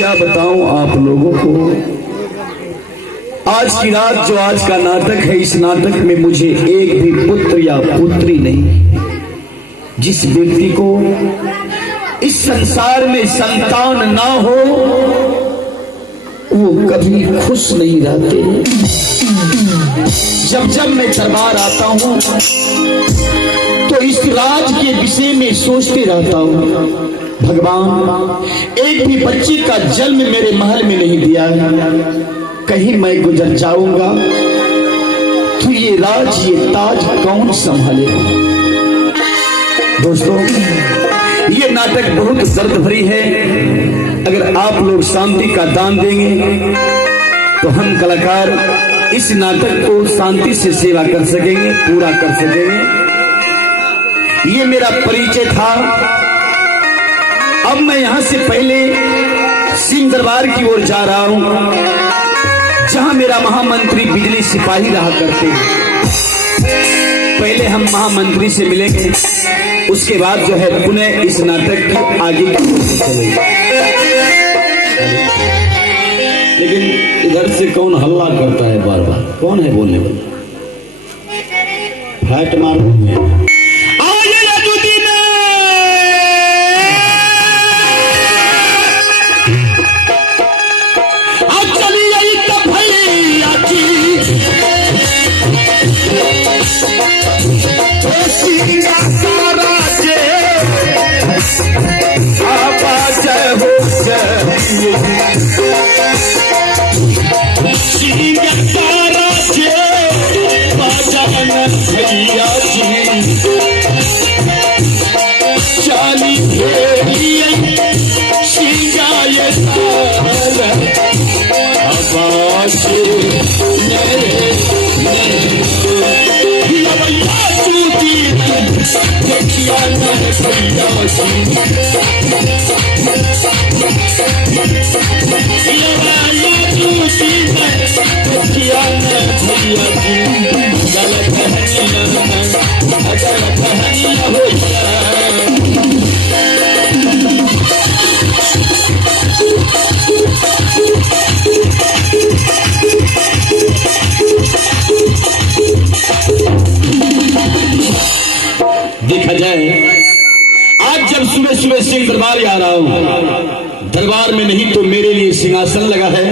क्या बताऊं आप लोगों को, आज की रात जो आज का नाटक है, इस नाटक में मुझे एक भी पुत्र या पुत्री नहीं। जिस व्यक्ति को इस संसार में संतान ना हो वो कभी खुश नहीं रहते। जब जब मैं दरबार आता हूं तो इस राज के विषय में सोचते रहता हूं, भगवान एक भी बच्चे का जन्म मेरे महल में नहीं दिया है, कहीं मैं गुजर जाऊंगा तो ये राज ये ताज कौन संभालेगा। दोस्तों ये नाटक बहुत दर्द भरी है। अगर आप लोग शांति का दान देंगे तो हम कलाकार इस नाटक को शांति से सेवा कर सकेंगे, पूरा कर सकेंगे। ये मेरा परिचय था। अब मैं यहां से पहले सिंह दरबार की ओर जा रहा हूं, जहां मेरा महामंत्री बिजली सिपाही रहा करते हैं। पहले हम महामंत्री से मिलेंगे, उसके बाद जो है पुनः इस नाटक की आगे की चलेंगे। लेकिन इधर से कौन हल्ला करता है बार बार, कौन है बोलने वाला? फैट मार देखा जाए। आज जब सुबह सुबह सिंह दरबार आ रहा हूं, दरबार में नहीं तो मेरे लिए सिंहासन लगा है,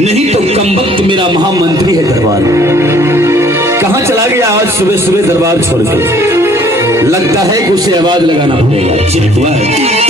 नहीं तो कमबख्त मेरा महामंत्री है दरबार। कहां चला गया आज सुबह सुबह दरबार छोड़ के? लगता है कि उसे आवाज लगाना पड़ेगा। चिंता है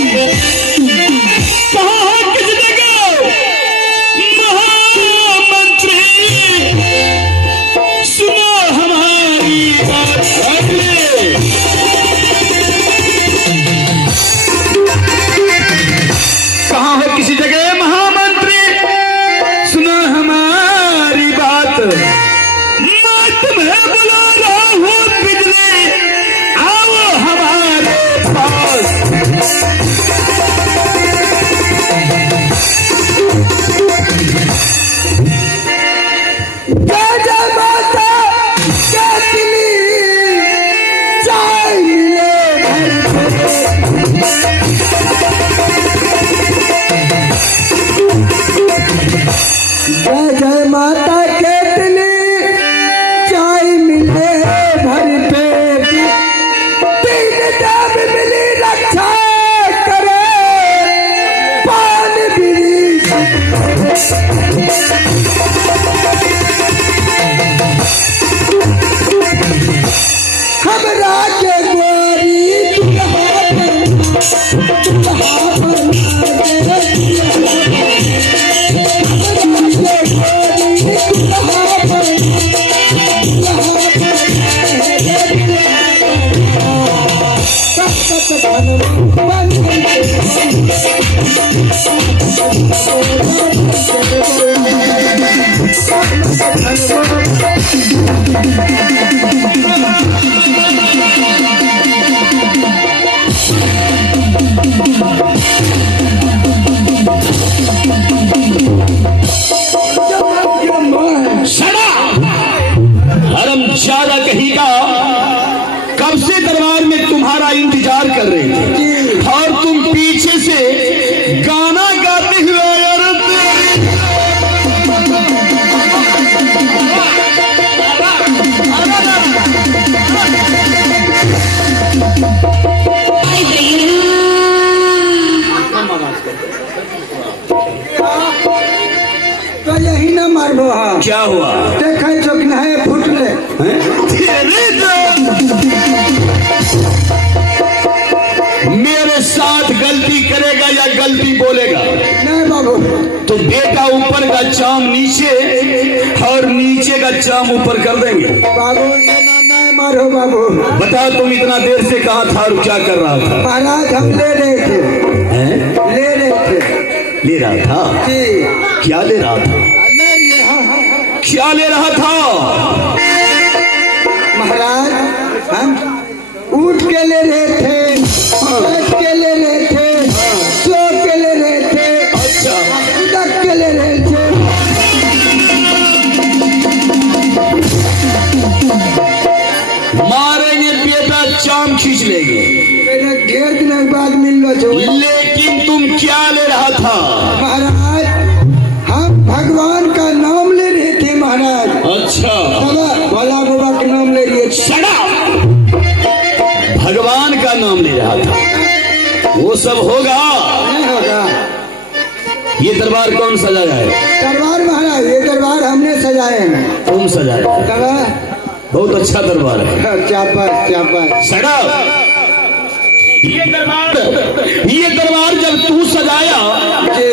तुम्हारा इंतजार कर रहे थे और तुम पीछे से गाना तो यही ना मारबो हाँ। क्या हुआ? देखे चुक नहे फुटले मेरे साथ गलती करेगा या गलती बोलेगा? नहीं बाबू। तो बेटा ऊपर का चाम नीचे और नीचे का चाम ऊपर कर देंगे। बाबू ये ना नहीं मारो बाबू। बताओ तुम इतना देर से कहाँ था और क्या कर रहा था? महाराज हम ले रहे थे। हैं? ले रहे थे। ले रहा था? जी। क्या ले रहा था? क्या ले रहा था? महाराज हम ऊँट के ले रहे थे, बैठ के ले रहे थे, सो के ले रहे थे, अच्छा, डक के ले रहे थे। मारेंगे बेटा, चाम खींच लेंगे। मेरे ढेर दिन के बाद मिल लो जो। लेकिन तुम क्या ले रहा था? महाराज हम भगवान का नाम ले रहे थे महाराज। अच्छा, भोला बाबा का नाम ले रहे थे। शड़ा! भगवान का नाम ले रहा था, वो सब होगा नहीं होगा। ये दरबार कौन सजाया है? दरबार महाराज ये दरबार हमने सजाए हैं। तुम सजाया? बहुत अच्छा दरबार है। क्या बात क्या बात। शड़ा! ये दरबार जब तू सजाया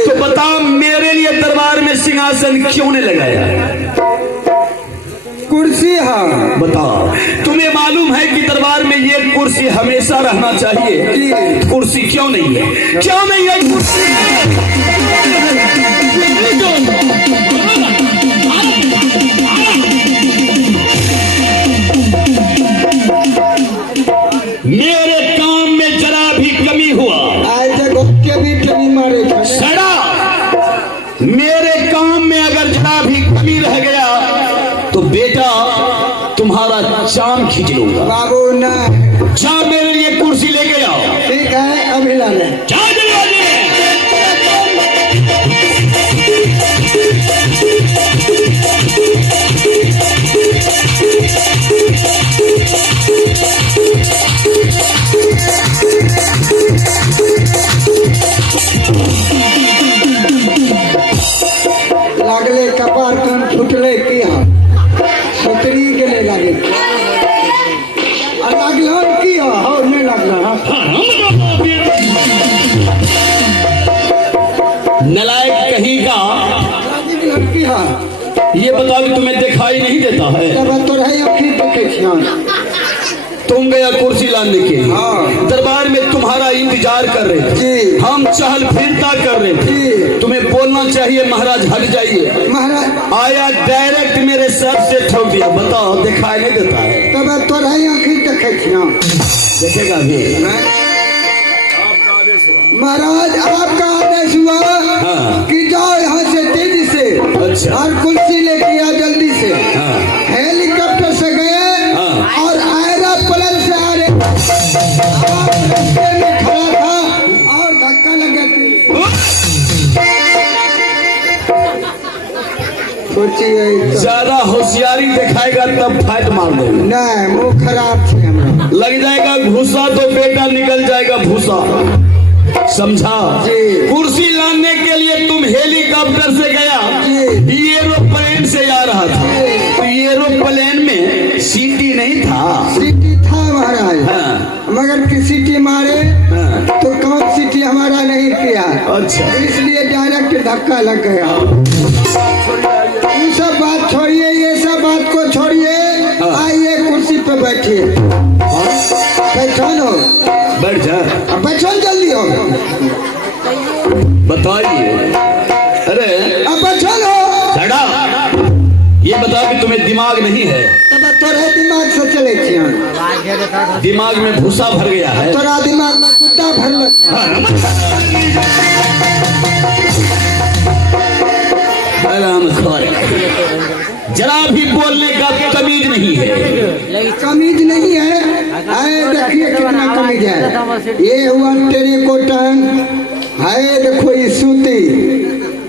तो बता, मेरे लिए दरबार में सिंहासन क्यों नहीं लगाया? कुर्सी हाँ। बताओ, तुम्हें मालूम है कि दरबार में ये कुर्सी हमेशा रहना चाहिए? कुर्सी क्यों नहीं है? क्यों नहीं है कुर्सी? मेरे काम में जरा भी कमी हुआ, आज के भी कमी मारे। सड़ा! मेरे काम में अगर जरा भी कमी रह गया तो बेटा तुम्हारा चाम खींच लूंगा। बाबू ना। जा मेरे लिए कुर्सी लेके आओ। ठीक है अभी ला ले। लागले कपार कान फुटले की हाँ सुतरी गले लागे लागल की हाँ नहीं लागला नलायक कहीं का लड़की हाँ। ये बताओ कि तुम्हें दिखाई नहीं देता है? तब तो रही अखी देखे तुम गया कुर्सी लाने के लिए। हाँ। दरबार में तुम्हारा इंतजार कर रहे थे, हम चहल फिरता कर रहे थे। तुम्हें बोलना चाहिए महाराज हट जाइए। महाराज आया डायरेक्ट मेरे सर से ठोक दिया। बताओ दिखाई नहीं देता है? तब तो रही अखी देखे देखेगा भी। महाराज आपका आदेश हुआ कि जाओ यहाँ से तेजी से। अच्छा। और कुर्सी लेके आ जल्दी से। हेलीकॉप्टर से गए और एरोप्लेन से आ रहे। रास्ते में खड़ा था और धक्का लगा। सोचिए ज्यादा होशियारी दिखाएगा तब फाइट मार देगा। नहीं मुँह खराब थे हमारा। लग जाएगा भूसा तो बेटा निकल जाएगा भूसा, समझा? कुर्सी लाने के लिए तुम हेलीकॉप्टर से गया, एरोप्लेन से आ रहा था। तो एरोप्लेन में सीटी नहीं था? सीटी था महाराज। मगर की सीटी मारे तो कौन सीटी हमारा नहीं किया। अच्छा, इसलिए डायरेक्ट धक्का लग गया। ये सब बात छोड़िए, ये सब बात को छोड़िए। आइए कुर्सी पे बैठिए। बैठो बैठ जा। बैठो जल्दी हो। बताइए। अरे अब बैठो। चढ़ा। ये बताओ कि तुम्हें दिमाग नहीं है? तब तोरे दिमाग से चले छिया। दिमाग में भूसा भर गया है? तोरा दिमाग में कुत्ता भर। जरा भी बोलने का तमीज नहीं है। कमीज नहीं है। आए देखिए कितना कमीज है। ये हुआ टेरिकोटन है। देखो ये सूती